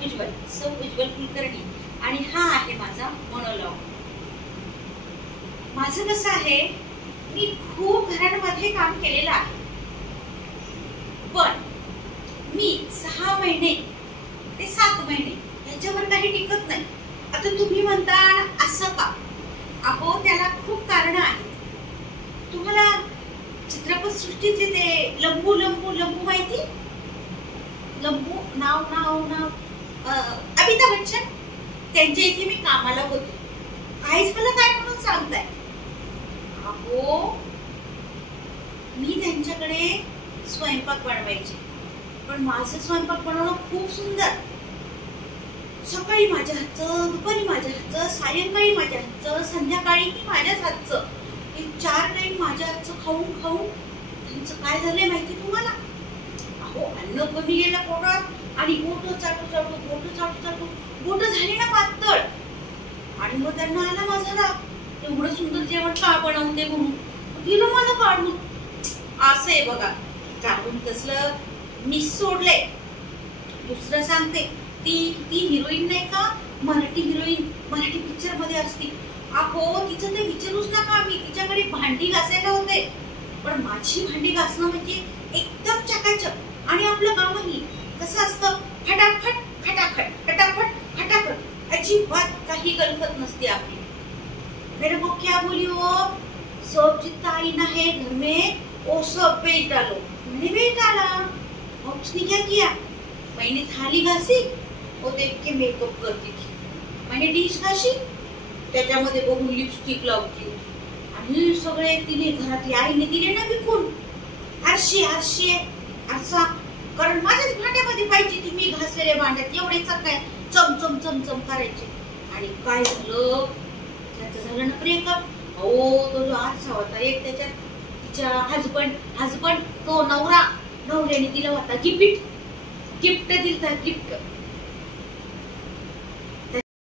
उज्ज्वल सौ उज्ज्वल कुलकर्णी आणि हा आहे माझा मोनोलॉग। माझं कसं आहे, मी खूप घरांमध्ये काम केलेलं आहे, पण मी 6 महिने ते 7 महिने याच्यावर काही टिकत नाही। आता तुम्ही म्हणता असं का? अहो त्याला खूप कारण आहेत। तुम्हाला चित्रपट सृष्टीतले ते लंबू लंबू लंबू माहिती? लंबू नाव नाव नाव अमिताभ बच्चन, त्यांच्या इथे मी कामाला होते। काहीच मला काय म्हणून सांगताय? अहो मी त्यांच्याकडे स्वयंपाक बनवायचे, पण माझं स्वयंपाक बनवणं खूप सुंदर। सकाळी माझ्या हातचं, दुपारी माझ्या हातचं, सायंकाळी माझ्या हातचं, संध्याकाळी माझ्याच हातचं, हे 4 टाइम माझ्या हातचं खाऊन खाऊन त्यांचं काय झालंय माहिती तुम्हाला? अहो अन्न कमी गेलं पोटात आणि बोट चाटू चाटू बोट चाटू चाटू बोट झाली ना पातळ, आणि मग त्यांना आला माझा राग, एवढं सुंदर जेवण का बनवते म्हणून दिलं मला काढून। असं आहे बघा, काढून कसलं मी सोडलंय। दुसरं सांगते, ती हिरोईन नाही का, मराठी हिरोईन, मराठी पिक्चर मध्ये असती। अहो तिचं ते विचारूच नका, मी तिच्याकडे भांडी घासायला होते, पण माझी भांडी घासणं म्हणजे एकदम चकाचक, आणि आपलं कामही कसं असतं, फटाफट खटाखट फटाफट खटाखट, अजिबात काही गलबत नसते आपली। मेरे को क्या बोली हो, सब जितना आईना है घर में वो सब बेच डालो। मैंने बेच डाला। और उसने क्या किया, मैंने थाली घासी, वो देख के मेकअप करती थी। मैंने डिश घासी, त्याच्यामध्ये बघून लिपस्टिक लावती होती, आणि सगळे तिने घरातली आईने दिले ना विकून, आरशे आरशे असा, कारण माझ्याच भांड्यामध्ये पाहिजे ती, मी घासलेल्या भांड्यात एवढे चकाय चमचम चमचम करायचे। आणि काय झालं, त्याचं झालं ना ब्रेकअप। अहो तो जो आरसा होता एक, त्याच्यात तिच्या हजबंड तो नवऱ्याने दिला होता गिफ्ट दिलता गिफ्ट।